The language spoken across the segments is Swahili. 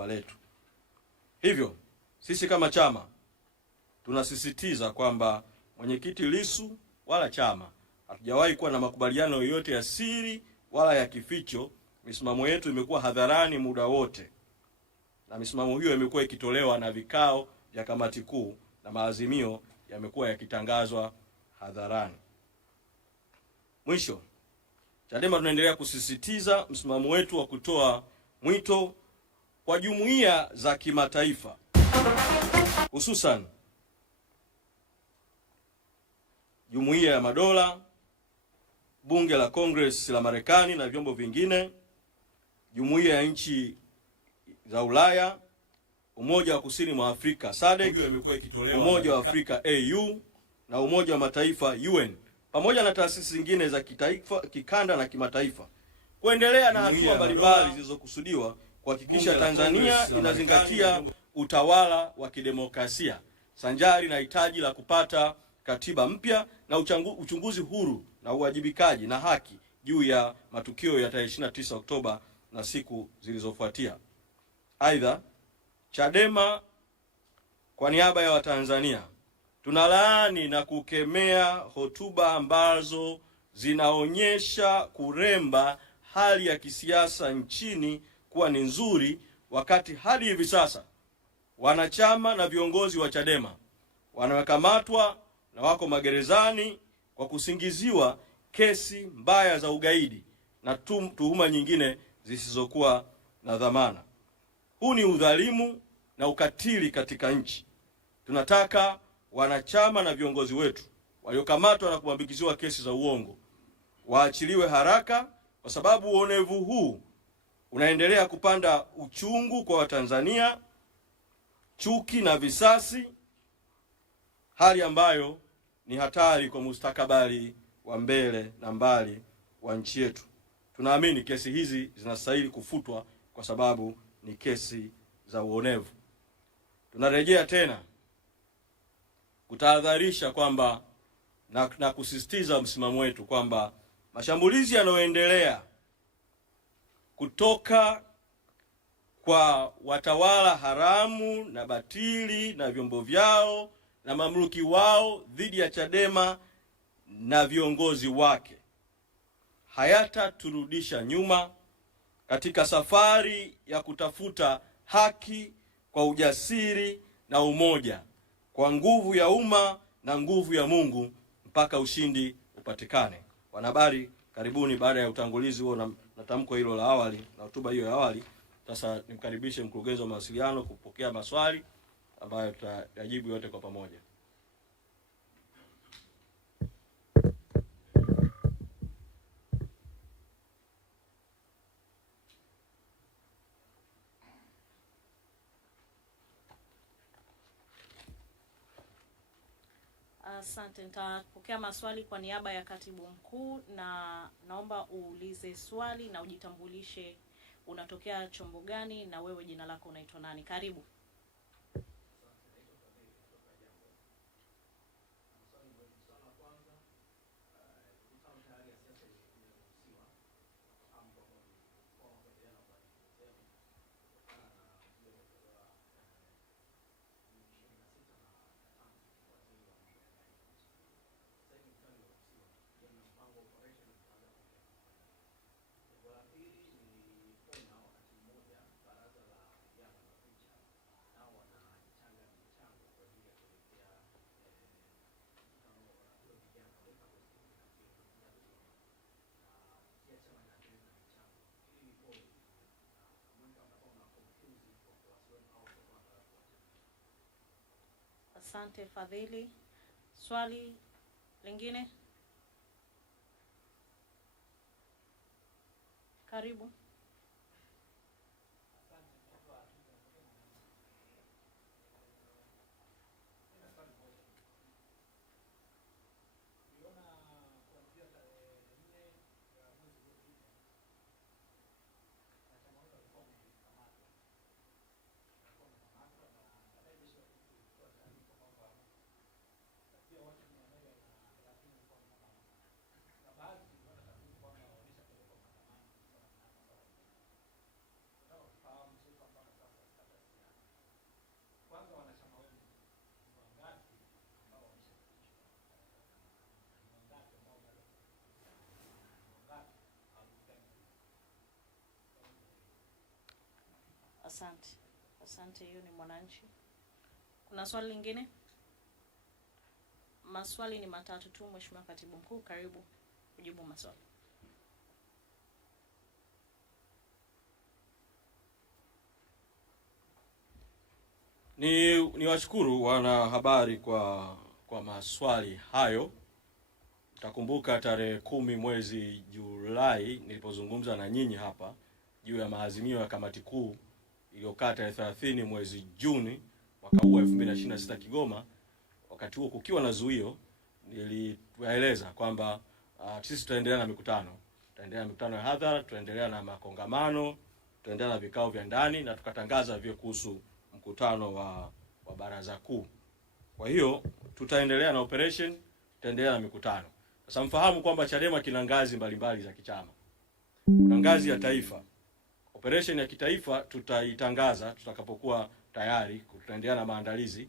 letu. Hivyo sisi kama chama tunasisitiza kwamba mwenyekiti Lissu wala chama hatujawahi kuwa na makubaliano yoyote ya siri wala ya kificho. Misimamo yetu imekuwa hadharani muda wote, na misimamo hiyo imekuwa ikitolewa na vikao vya kamati kuu na maazimio yamekuwa yakitangazwa hadharani. Mwisho, Chadema tunaendelea kusisitiza msimamo wetu wa kutoa mwito kwa jumuiya za kimataifa, hususan Jumuiya ya Madola, Bunge la Congress la Marekani na vyombo vingine, Jumuiya ya nchi za Ulaya, Umoja wa Kusini mwa Afrika SADC, Umoja wa Afrika AU na Umoja wa Mataifa UN, pamoja na taasisi zingine za kitaifa, kikanda na kimataifa, kuendelea na hatua mbalimbali zilizokusudiwa kuhakikisha Tanzania inazingatia utawala wa kidemokrasia sanjari na hitaji la kupata katiba mpya na uchunguzi huru na uwajibikaji na haki juu ya matukio ya tarehe 29 Oktoba na siku zilizofuatia. Aidha, Chadema kwa niaba ya Watanzania tunalaani na kukemea hotuba ambazo zinaonyesha kuremba hali ya kisiasa nchini kuwa ni nzuri, wakati hadi hivi sasa wanachama na viongozi wa Chadema wanakamatwa na wako magerezani kwa kusingiziwa kesi mbaya za ugaidi na tuhuma nyingine zisizokuwa na dhamana. Huu ni udhalimu na ukatili katika nchi. Tunataka wanachama na viongozi wetu waliokamatwa na kuambikiziwa kesi za uongo waachiliwe haraka, kwa sababu uonevu huu unaendelea kupanda uchungu kwa Watanzania, chuki na visasi, hali ambayo ni hatari kwa mustakabali wa mbele na mbali wa nchi yetu. Tunaamini kesi hizi zinastahili kufutwa kwa sababu ni kesi za uonevu. Tunarejea tena kutahadharisha kwamba na kusisitiza msimamo wetu kwamba mashambulizi yanayoendelea kutoka kwa watawala haramu na batili na vyombo vyao na mamluki wao dhidi ya Chadema na viongozi wake hayataturudisha nyuma katika safari ya kutafuta haki kwa ujasiri na umoja, kwa nguvu ya umma na nguvu ya Mungu mpaka ushindi upatikane. Wanahabari, karibuni. Baada ya utangulizi huo na tamko hilo la awali na hotuba hiyo ya awali, sasa nimkaribishe mkurugenzi wa mawasiliano kupokea maswali ambayo tutayajibu yote kwa pamoja. Asante. Nitapokea maswali kwa niaba ya katibu mkuu, na naomba uulize swali na ujitambulishe, unatokea chombo gani na wewe jina lako unaitwa nani. Karibu. Asante Fadhili. Swali lingine? Karibu. Asante, hiyo ni Mwananchi. Kuna swali lingine? Maswali ni matatu tu, Mheshimiwa Katibu Mkuu, karibu kujibu maswali. Ni washukuru wana habari kwa maswali hayo. Utakumbuka tarehe 10 mwezi Julai nilipozungumza na nyinyi hapa juu ya maazimio ya kamati kuu iliyokaa tarehe 30 mwezi Juni mwaka huu 2026 Kigoma. Wakati huo kukiwa na zuio, niliwaeleza kwamba sisi tutaendelea na mikutano. Tutaendelea na mikutano ya hadhara, tutaendelea na makongamano, tutaendelea na vikao vya ndani, na tukatangaza vile kuhusu mkutano wa baraza kuu. Kwa hiyo tutaendelea na operation, tutaendelea na mikutano. Sasa mfahamu kwamba Chadema kina ngazi mbalimbali za kichama. Kuna ngazi ya taifa. Operation ya kitaifa tutaitangaza tutakapokuwa tayari, tutaendelea na maandalizi.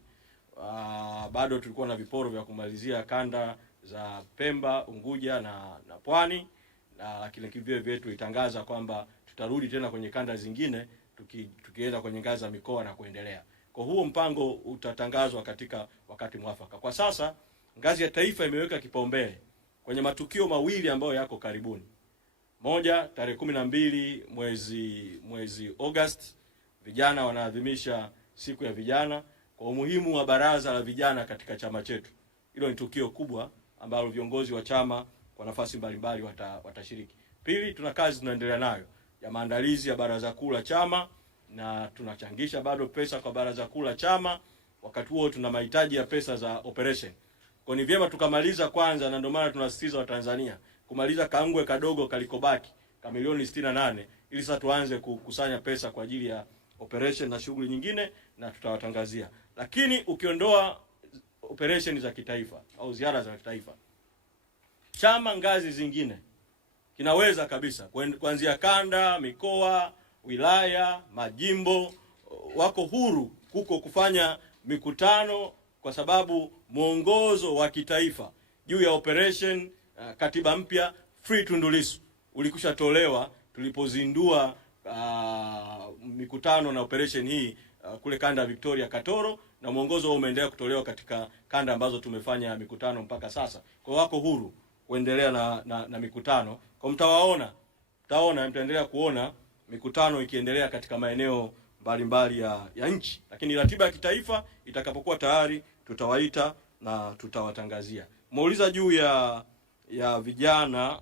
Bado tulikuwa na viporo vya kumalizia kanda za Pemba, Unguja na Pwani, na lakini vile vile tulitangaza kwamba tutarudi tena kwenye kanda zingine tukienda kwenye ngazi za mikoa na kuendelea. Kwa huo mpango utatangazwa katika wakati mwafaka. Kwa sasa ngazi ya taifa imeweka kipaumbele kwenye matukio mawili ambayo yako karibuni. Moja, tarehe 12 mwezi August, vijana wanaadhimisha siku ya vijana kwa umuhimu wa baraza la vijana katika chama chetu. Hilo ni tukio kubwa ambalo viongozi wa chama kwa nafasi mbalimbali watashiriki. Pili, tuna kazi tunaendelea nayo ya maandalizi ya baraza kuu la chama, na tunachangisha bado pesa kwa baraza kuu la chama. Wakati huo tuna mahitaji ya pesa za operation. Kwa ni vyema tukamaliza kwanza, na ndio maana tunasisitiza wa Tanzania kumaliza kaangwe kadogo kalikobaki ka milioni 68 ili sasa tuanze kukusanya pesa kwa ajili ya operation na shughuli nyingine, na tutawatangazia. Lakini ukiondoa operation za kitaifa au ziara za kitaifa, chama ngazi zingine kinaweza kabisa kuanzia kanda, mikoa, wilaya, majimbo, wako huru huko kufanya mikutano, kwa sababu mwongozo wa kitaifa juu ya operation katiba mpya Free Tundu Lissu ulikushatolewa tulipozindua mikutano na operation hii kule kanda ya Victoria Katoro, na mwongozo huo umeendelea kutolewa katika kanda ambazo tumefanya mikutano mpaka sasa. Kwa wako huru kuendelea na mikutano. Kwa mtaendelea kuona mikutano ikiendelea katika maeneo mbalimbali ya nchi. Lakini ratiba ya kitaifa itakapokuwa tayari tutawaita na tutawatangazia. Muuliza juu ya vijana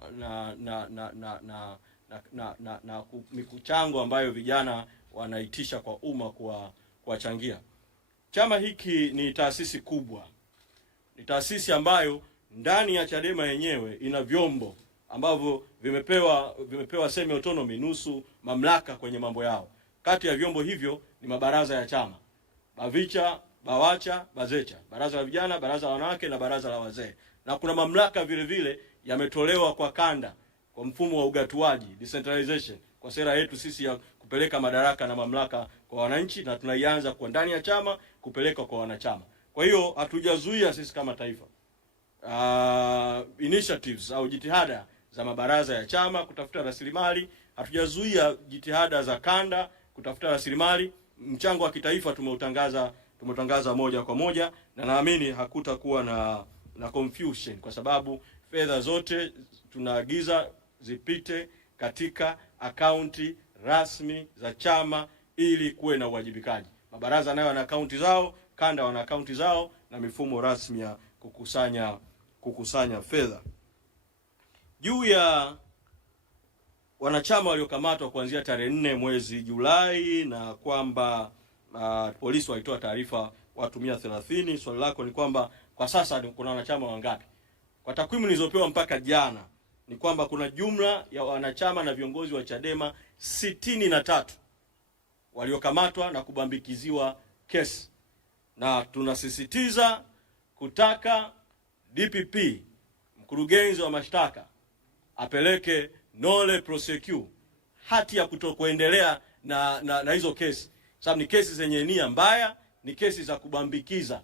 na michango ambayo vijana wanaitisha kwa umma kuwachangia. Chama hiki ni taasisi kubwa. Ni taasisi ambayo ndani ya Chadema yenyewe ina vyombo ambavyo vimepewa semi autonomy, nusu mamlaka kwenye mambo yao. Kati ya vyombo hivyo ni mabaraza ya chama: Bavicha, Bawacha, Bazecha, baraza la vijana, baraza la wanawake na baraza la wazee. Na kuna mamlaka vile vile yametolewa kwa kanda kwa mfumo wa ugatuaji, decentralization, kwa sera yetu sisi ya kupeleka madaraka na mamlaka kwa wananchi, na tunaianza kwa ndani ya chama kupeleka kwa wanachama. Kwa hiyo hatujazuia sisi kama taifa initiatives au jitihada za mabaraza ya chama kutafuta rasilimali. Hatujazuia jitihada za kanda kutafuta rasilimali. Mchango wa kitaifa tumeutangaza moja kwa moja, na naamini hakutakuwa na confusion, kwa sababu fedha zote tunaagiza zipite katika akaunti rasmi za chama ili kuwe na uwajibikaji. Mabaraza nayo wana akaunti zao, kanda wana akaunti zao, na mifumo rasmi ya kukusanya fedha. Juu ya wanachama waliokamatwa kuanzia tarehe 4 mwezi Julai, na kwamba polisi walitoa taarifa watu 130, swali lako ni kwamba kwa sasa kuna wanachama wangapi? Kwa takwimu nilizopewa mpaka jana ni kwamba kuna jumla ya wanachama na viongozi wa Chadema 63 waliokamatwa na kubambikiziwa kesi, na tunasisitiza kutaka DPP, mkurugenzi wa mashtaka, apeleke nolle prosequi, hati ya kutokuendelea na hizo kesi, sababu ni kesi zenye nia mbaya, ni kesi za kubambikiza,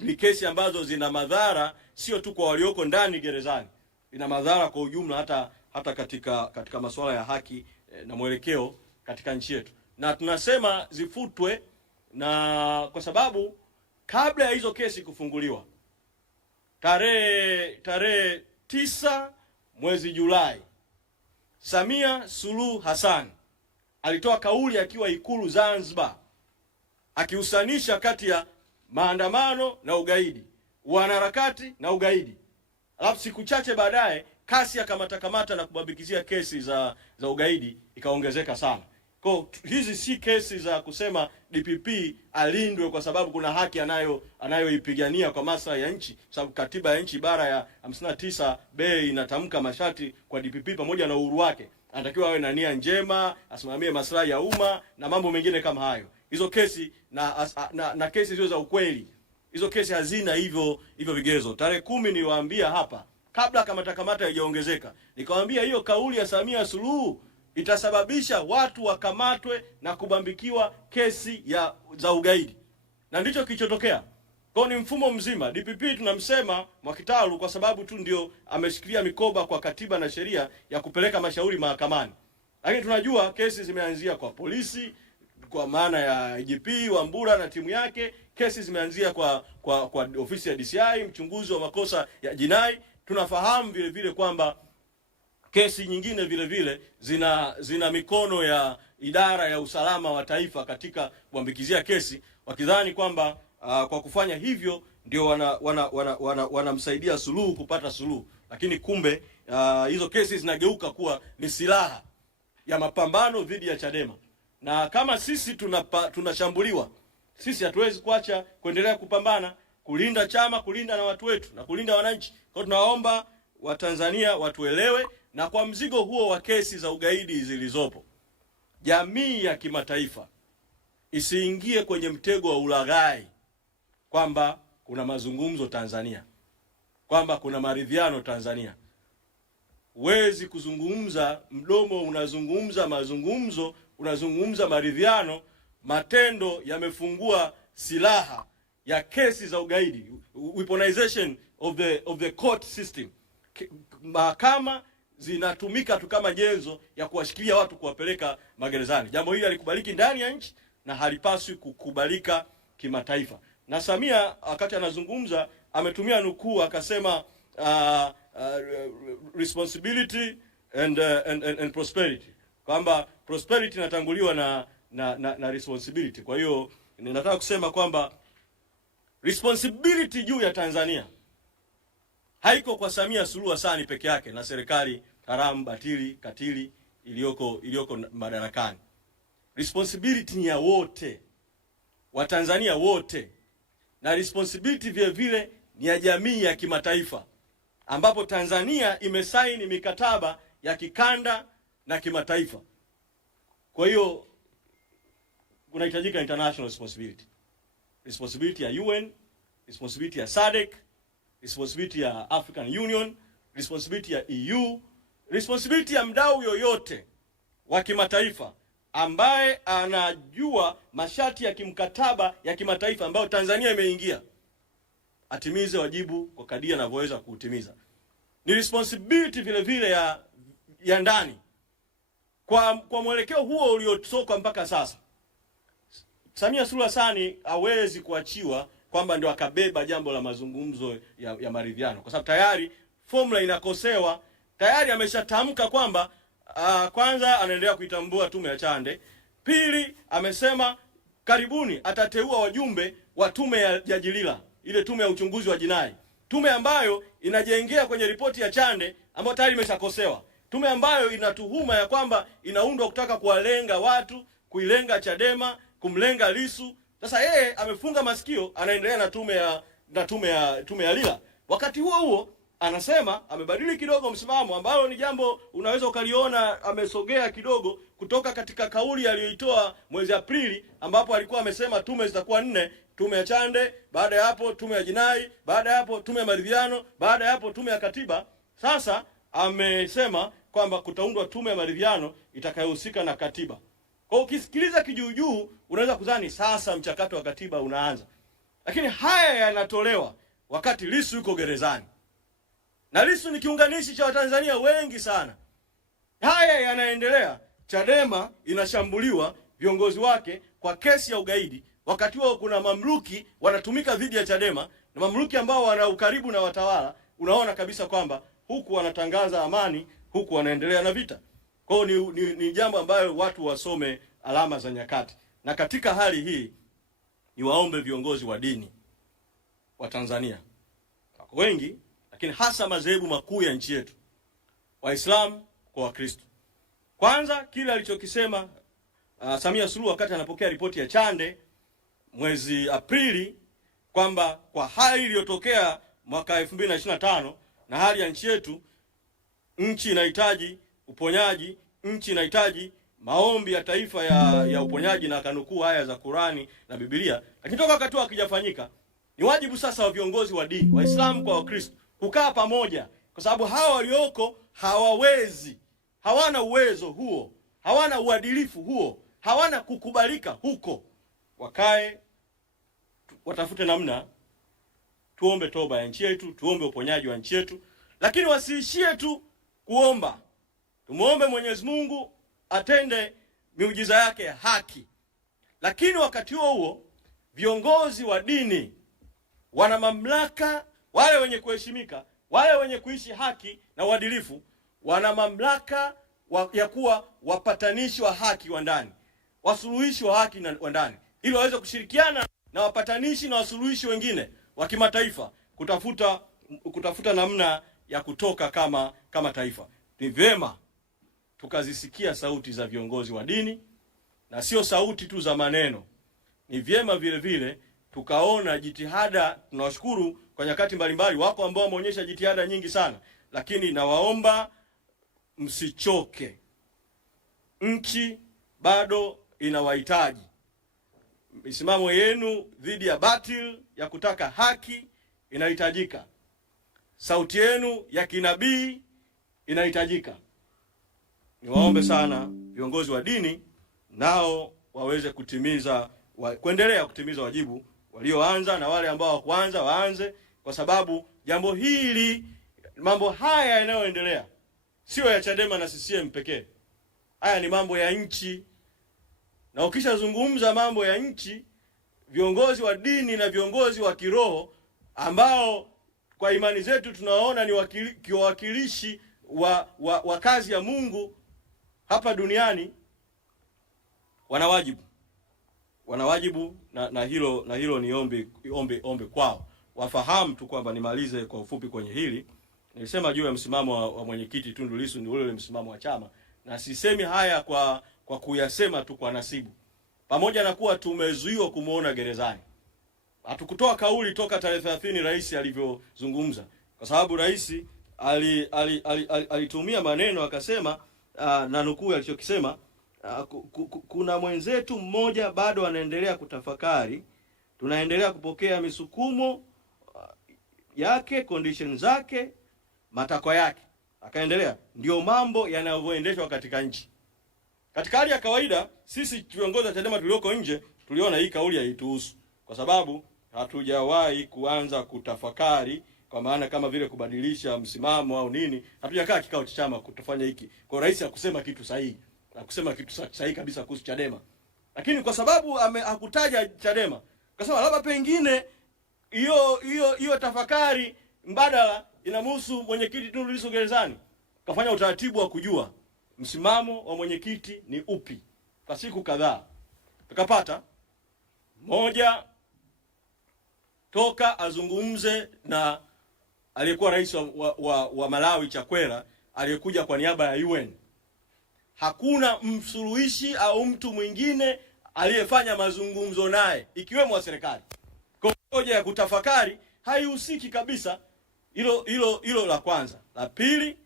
ni kesi ambazo zina madhara sio tu kwa walioko ndani gerezani, ina madhara kwa ujumla hata katika masuala ya haki na mwelekeo katika nchi yetu. na tunasema zifutwe, na kwa sababu kabla ya hizo kesi kufunguliwa tarehe 9 mwezi Julai, Samia Suluhu Hassan alitoa kauli akiwa Ikulu Zanzibar, akihusanisha kati ya maandamano na ugaidi, wanaharakati na ugaidi. Alafu siku chache baadaye kasi ya kamata na kubambikizia kesi za ugaidi ikaongezeka sana. Kwa hizi si kesi za kusema DPP alindwe kwa sababu kuna haki anayoipigania kwa maslahi ya nchi, sababu katiba ya nchi ibara ya 59B inatamka masharti kwa DPP pamoja na uhuru wake. Anatakiwa awe na nia njema, asimamie maslahi ya umma na mambo mengine kama hayo. Hizo kesi na kesi zio za ukweli, hizo kesi hazina hivyo vigezo. Tarehe 10 niliwaambia hapa kabla kamata haijaongezeka, nikawaambia hiyo kauli ya Samia Suluhu itasababisha watu wakamatwe na kubambikiwa kesi za ugaidi, na ndicho kilichotokea. Kwa ni mfumo mzima. DPP tunamsema Mwakitalu kwa sababu tu ndio ameshikilia mikoba kwa katiba na sheria ya kupeleka mashauri mahakamani, lakini tunajua kesi zimeanzia kwa polisi kwa maana ya IGP Wambura na timu yake. Kesi zimeanzia kwa ofisi ya DCI, mchunguzi wa makosa ya jinai. Tunafahamu vile vile kwamba kesi nyingine vile vile zina mikono ya idara ya usalama wa taifa katika kuambikizia kesi, wakidhani kwamba kwa kufanya hivyo ndio wanamsaidia Suluhu kupata suluhu, lakini kumbe hizo kesi zinageuka kuwa ni silaha ya mapambano dhidi ya Chadema. Na kama sisi tunashambuliwa, sisi hatuwezi kuacha kuendelea kupambana, kulinda chama, kulinda na watu wetu na kulinda wananchi. Kwa tunaomba Watanzania watuelewe, na kwa mzigo huo wa kesi za ugaidi zilizopo, jamii ya kimataifa isiingie kwenye mtego wa ulaghai kwamba kuna mazungumzo Tanzania, kwamba kuna maridhiano Tanzania. Huwezi kuzungumza, mdomo unazungumza mazungumzo, unazungumza maridhiano, matendo yamefungua silaha ya kesi za ugaidi, weaponization of the court system. Mahakama zinatumika tu kama nyenzo ya kuwashikilia watu, kuwapeleka magerezani. Jambo hili halikubaliki ndani ya nchi na halipaswi kukubalika kimataifa. Na Samia wakati anazungumza ametumia nukuu akasema responsibility and prosperity, kwamba prosperity inatanguliwa na responsibility. Kwa hiyo ninataka kusema kwamba responsibility juu ya Tanzania haiko kwa Samia Suluhu Hassan peke yake na serikali haramu, batili, katili iliyoko madarakani. Responsibility ni ya wote, Watanzania wote, na responsibility vile vile ni ya jamii ya kimataifa, ambapo Tanzania imesaini mikataba ya kikanda na kimataifa. Kwa hiyo kunahitajika international responsibility ya UN, responsibility ya SADC, responsibility ya African Union, responsibility ya EU, responsibility ya mdau yoyote wa kimataifa ambaye anajua masharti ya kimkataba ya kimataifa ambayo Tanzania imeingia, atimize wajibu kwa kadiri anavyoweza kuutimiza. Ni responsibility vile vile ya ndani. Kwa mwelekeo huo uliotoka mpaka sasa, Samia Suluhu Hassan hawezi kuachiwa kwamba ndio akabeba jambo la mazungumzo ya maridhiano, kwa sababu tayari formula inakosewa. Tayari ameshatamka kwamba kwanza anaendelea kuitambua tume ya Chande. Pili, amesema karibuni atateua wajumbe wa tume ya Jilila, ile tume ya uchunguzi wa jinai, tume ambayo inajengea kwenye ripoti ya Chande ambayo tayari imeshakosewa, tume ambayo inatuhuma ya kwamba inaundwa kutaka kuwalenga watu, kuilenga Chadema, kumlenga Lissu. Sasa yeye amefunga masikio, anaendelea na tume ya Lila. Wakati huo anasema amebadili kidogo msimamo, ambalo ni jambo unaweza ukaliona amesogea kidogo kutoka katika kauli aliyoitoa mwezi Aprili, ambapo alikuwa amesema tume zitakuwa 4: tume ya Chande, baada ya hapo tume ya jinai, baada ya hapo tume ya maridhiano, baada ya hapo tume ya katiba. Sasa amesema kwamba kutaundwa tume ya maridhiano itakayohusika na katiba. Kwa ukisikiliza kijuujuu unaweza kudhani sasa mchakato wa katiba unaanza. Lakini haya yanatolewa wakati Lissu yuko gerezani. Na Lissu ni kiunganishi cha Watanzania wengi sana. Haya yanaendelea, Chadema inashambuliwa, viongozi wake kwa kesi ya ugaidi, wakati huo kuna mamluki wanatumika dhidi ya Chadema, na mamluki ambao wana ukaribu na watawala. Unaona kabisa kwamba huku wanatangaza amani, huku wanaendelea na vita. Kwa hiyo ni jambo ambayo watu wasome alama za nyakati. Na katika hali hii niwaombe viongozi wa dini wa Tanzania, wako wengi, lakini hasa madhehebu makuu ya nchi yetu, Waislamu kwa Wakristo. Kwanza kile alichokisema Samia Suluhu wakati anapokea ripoti ya Chande mwezi Aprili, kwamba kwa hali iliyotokea mwaka 2025 na hali ya nchi yetu, nchi inahitaji uponyaji, nchi inahitaji maombi ya taifa ya uponyaji, na kanukuu haya za Qurani na Biblia. Lakini toka wakati hakijafanyika, ni wajibu sasa wa viongozi wa dini, Waislamu kwa Wakristo, kukaa pamoja, kwa sababu hawa walioko hawawezi, hawana uwezo huo, hawana uadilifu huo, hawana kukubalika huko. Wakae, watafute namna, tuombe toba ya nchi yetu, tuombe uponyaji wa nchi yetu, lakini wasiishie tu kuomba. Tumuombe Mwenyezi Mungu atende miujiza yake ya haki. Lakini wakati huo viongozi wa dini wana mamlaka, wale wenye kuheshimika, wale wenye kuishi haki na uadilifu, wana mamlaka ya kuwa wapatanishi wa haki wa ndani, wasuluhishi wa haki wa ndani, ili waweze kushirikiana na wapatanishi na wasuluhishi wengine wa kimataifa kutafuta namna ya kutoka kama taifa. Ni vyema tukazisikia sauti za viongozi wa dini, na sio sauti tu za maneno. Ni vyema vile vile tukaona jitihada. Tunawashukuru kwa nyakati mbalimbali, wako ambao wameonyesha jitihada nyingi sana, lakini nawaomba msichoke. Nchi bado inawahitaji. Misimamo yenu dhidi ya batil ya kutaka haki inahitajika. Sauti yenu ya kinabii inahitajika. Niwaombe sana viongozi wa dini nao waweze kuendelea kutimiza wajibu walioanza, na wale ambao hawakuanza waanze, kwa sababu jambo hili, mambo haya yanayoendelea sio ya Chadema na CCM pekee. Haya ni mambo ya nchi. Na ukishazungumza mambo ya nchi, viongozi wa dini na viongozi wa kiroho ambao kwa imani zetu tunaona ni wawakilishi wa kazi ya Mungu hapa duniani, wana wajibu na hilo ni ombi kwao. Wafahamu tu kwamba, nimalize kwa ufupi kwenye hili, nilisema juu ya msimamo wa mwenyekiti Tundu Lissu ni ule msimamo wa chama, na sisemi haya kwa kuyasema tu kwa nasibu. Pamoja na kuwa tumezuiwa kumuona gerezani, hatukutoa kauli toka tarehe 30 rais alivyozungumza, kwa sababu rais alitumia maneno akasema, na nukuu alichokisema, kuna mwenzetu mmoja bado anaendelea kutafakari, tunaendelea kupokea misukumo yake, condition zake, matakwa yake. Akaendelea, ndio mambo yanavyoendeshwa katika nchi. Katika hali ya kawaida sisi viongozi wa Chadema tulioko nje tuliona hii kauli haituhusu, kwa sababu hatujawahi kuanza kutafakari, kwa maana kama vile kubadilisha msimamo au nini. Hatujakaa kikao cha chama kutofanya hiki. Kwa rais hakusema kitu sahihi, hakusema kitu sahihi kabisa kuhusu Chadema. Lakini kwa sababu hakutaja Chadema, akasema labda pengine hiyo tafakari mbadala inamhusu mwenyekiti Tundu Lissu gerezani. Kafanya utaratibu wa kujua msimamo wa mwenyekiti ni upi. Kwa siku kadhaa tukapata moja, toka azungumze na aliyekuwa rais wa Malawi Chakwera, aliyekuja kwa niaba ya UN. Hakuna msuluhishi au mtu mwingine aliyefanya mazungumzo naye, ikiwemo wa serikali. Kwa hoja ya kutafakari haihusiki kabisa. Hilo la kwanza. La pili,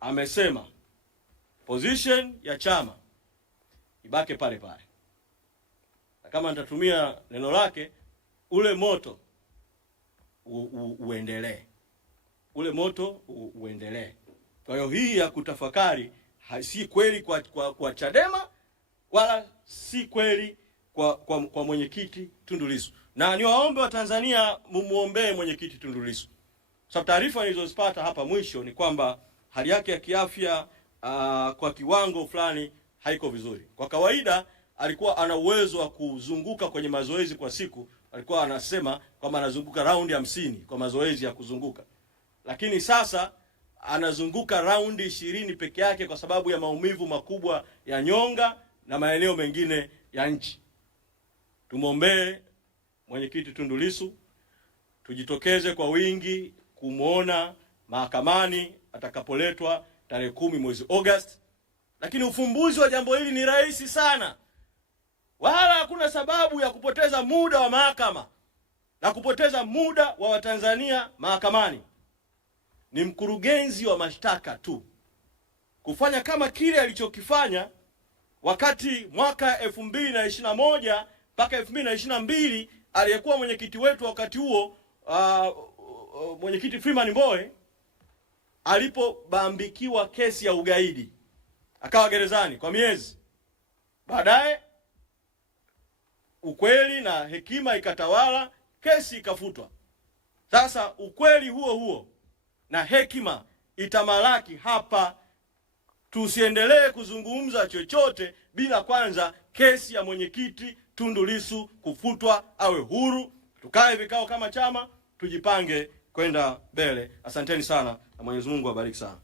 amesema position ya chama ibake pale pale, na kama nitatumia neno lake, ule moto uendelee, ule moto uendelee. Kwa hiyo hii ya kutafakari si kweli kwa Chadema, wala si kweli kwa mwenyekiti Tundu Lissu. Na niwaombe wa Tanzania mumuombee mwenyekiti Tundu Lissu. Sababu taarifa nilizozipata hapa mwisho ni kwamba hali yake ya kiafya kwa kiwango fulani haiko vizuri. Kwa kawaida alikuwa ana uwezo wa kuzunguka kwenye mazoezi kwa siku, alikuwa anasema kwamba anazunguka raundi 50 kwa mazoezi ya kuzunguka, lakini sasa anazunguka raundi 20 peke yake kwa sababu ya maumivu makubwa ya nyonga na maeneo mengine ya nchi. Tumwombee mwenyekiti Tundu Lissu, tujitokeze kwa wingi kumwona mahakamani atakapoletwa tarehe 10 mwezi Agosti. Lakini ufumbuzi wa jambo hili ni rahisi sana, wala hakuna sababu ya kupoteza muda wa mahakama na kupoteza muda wa Watanzania mahakamani. Ni mkurugenzi wa mashtaka tu kufanya kama kile alichokifanya wakati mwaka 2021 mpaka 2022 aliyekuwa mwenyekiti wetu wakati huo mwenyekiti Freeman Mbowe alipobambikiwa kesi ya ugaidi, akawa gerezani kwa miezi. Baadaye ukweli na hekima ikatawala, kesi ikafutwa. Sasa ukweli huo huo na hekima itamalaki hapa. Tusiendelee kuzungumza chochote bila kwanza kesi ya mwenyekiti Tundu Lissu kufutwa, awe huru. Tukae vikao kama chama, tujipange kwenda mbele. Asanteni sana na Mwenyezi Mungu awabariki sana.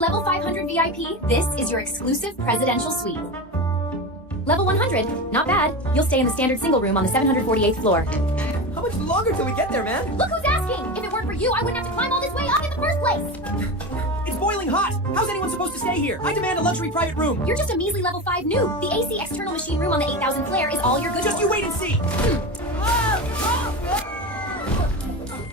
Level 500 VIP, this is your exclusive presidential suite. Level 100, not bad. You'll stay in the standard single room on the 748th floor. How much longer till we get there, man? Look who's asking! If it weren't for you, I wouldn't have to climb all this way up in the first place! It's boiling hot! How's anyone supposed to stay here? I demand a luxury private room! You're just a measly level 5 noob. The AC external machine room on the 8000 flare is all you're good Just for. you wait and see!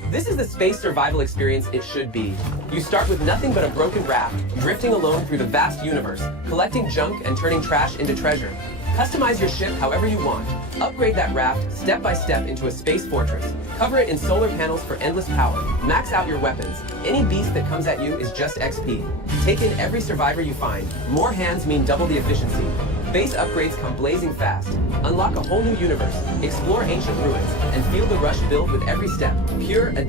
This is the space survival experience it should be. You start with nothing but a broken raft, drifting alone through the vast universe, collecting junk and turning trash into treasure. Customize your ship however you want. Upgrade that raft step by step into a space fortress. Cover it in solar panels for endless power. Max out your weapons. Any beast that comes at you is just XP. Take in every survivor you find. More hands mean double the efficiency. Base upgrades come blazing fast. Unlock a whole new universe. Explore ancient ruins and feel the rush build with every step. Pure addiction.